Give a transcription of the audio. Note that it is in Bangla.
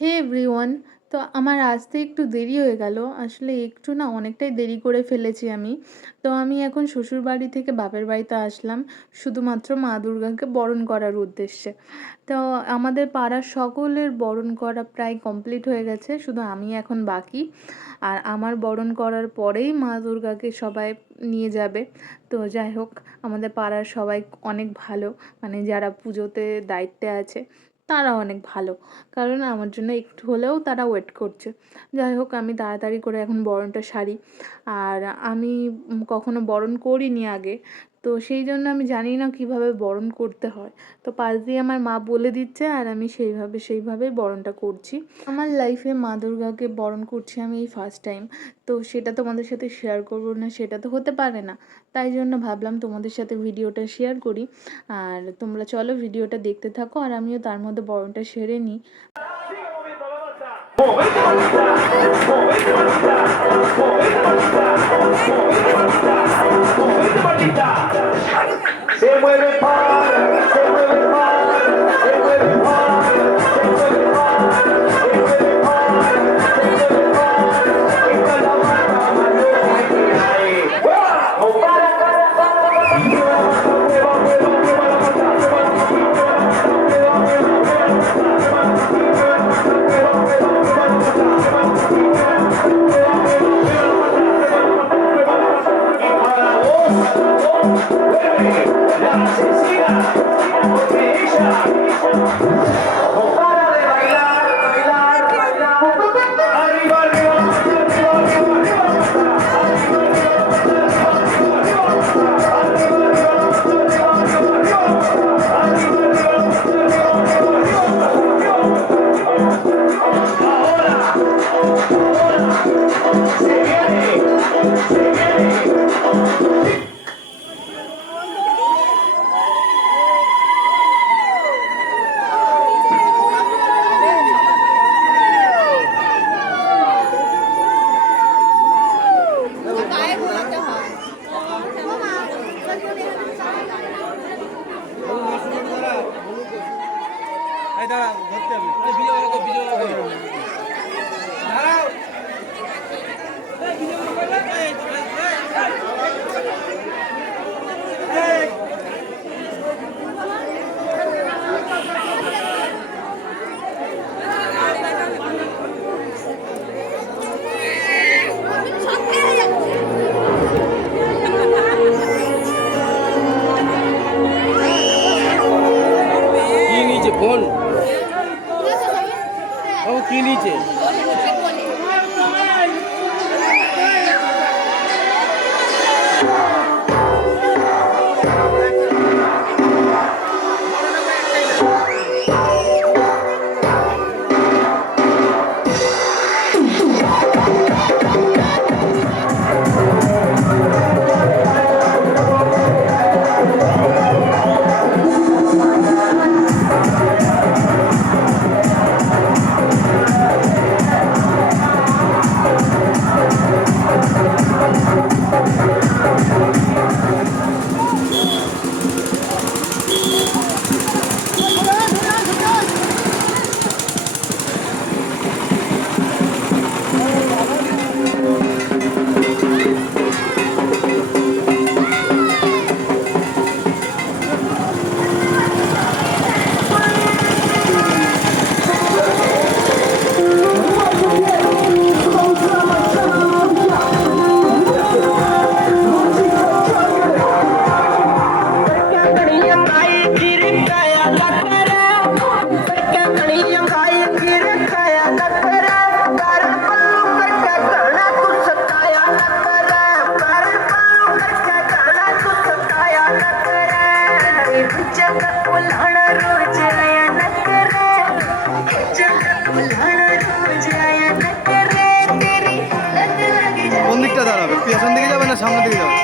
হে এভরিওয়ান। তো আমার আসতে একটু দেরি হয়ে গেল। আসলে একটু না অনেকটাই দেরি করে ফেলেছি আমি। তো আমি এখন শ্বশুরবাড়ি থেকে বাপের বাড়িতে আসলাম শুধুমাত্র মা দুর্গাকে বরণ করার উদ্দেশ্যে। তো আমাদের পাড়ার সকলের বরণ করা প্রায় কমপ্লিট হয়ে গেছে। শুধু আমি এখন বাকি। আর আমার বরণ করার পরেই মা দুর্গাকে সবাই নিয়ে যাবে। তো যাই হোক, আমাদের পাড়ার সবাই অনেক ভালো। মানে যারা পুজোতে দায়িত্বে আছে তারা অনেক ভালো। কারণ আমার জন্য একটু হলেও তারা ওয়েট করছে। যাই হোক, আমি তাড়াতাড়ি করে এখন বরণটা সারি। আর আমি কখনো বরণ করিনি আগে। তো সেই জন্য আমি জানি না কিভাবে বরণ করতে হয়। তো পাশ দিয়ে আমার মা বলে দিচ্ছে আর আমি সেইভাবেই বরণটা করছি। আমার লাইফে মা দুর্গাকে বরণ করছি আমি এই ফার্স্ট টাইম। তো সেটা তোমাদের সাথে শেয়ার করবো না সেটা তো হতে পারে না। তাই জন্য ভাবলাম তোমাদের সাথে ভিডিওটা শেয়ার করি। আর তোমরা চলো ভিডিওটা দেখতে থাকো আর আমিও তার মধ্যে বরণটা সেরে নিই। Se mueve par, se mueve par, se mueve par, se mueve par, se mueve par, se mueve par. Esta la mata, mano, ay, wow, para, mueva, mueva, mueva la mata, mueva la mata, mueva, mueva, la asesina, porque ella no para de bailar, bailar, bailar. Arriba, arriba, arriba, arriba, phone ও কি নিচে কোন দিকটা দাঁড়াবে? পেছন দিকে যাবে না সামনের দিকে যাবে?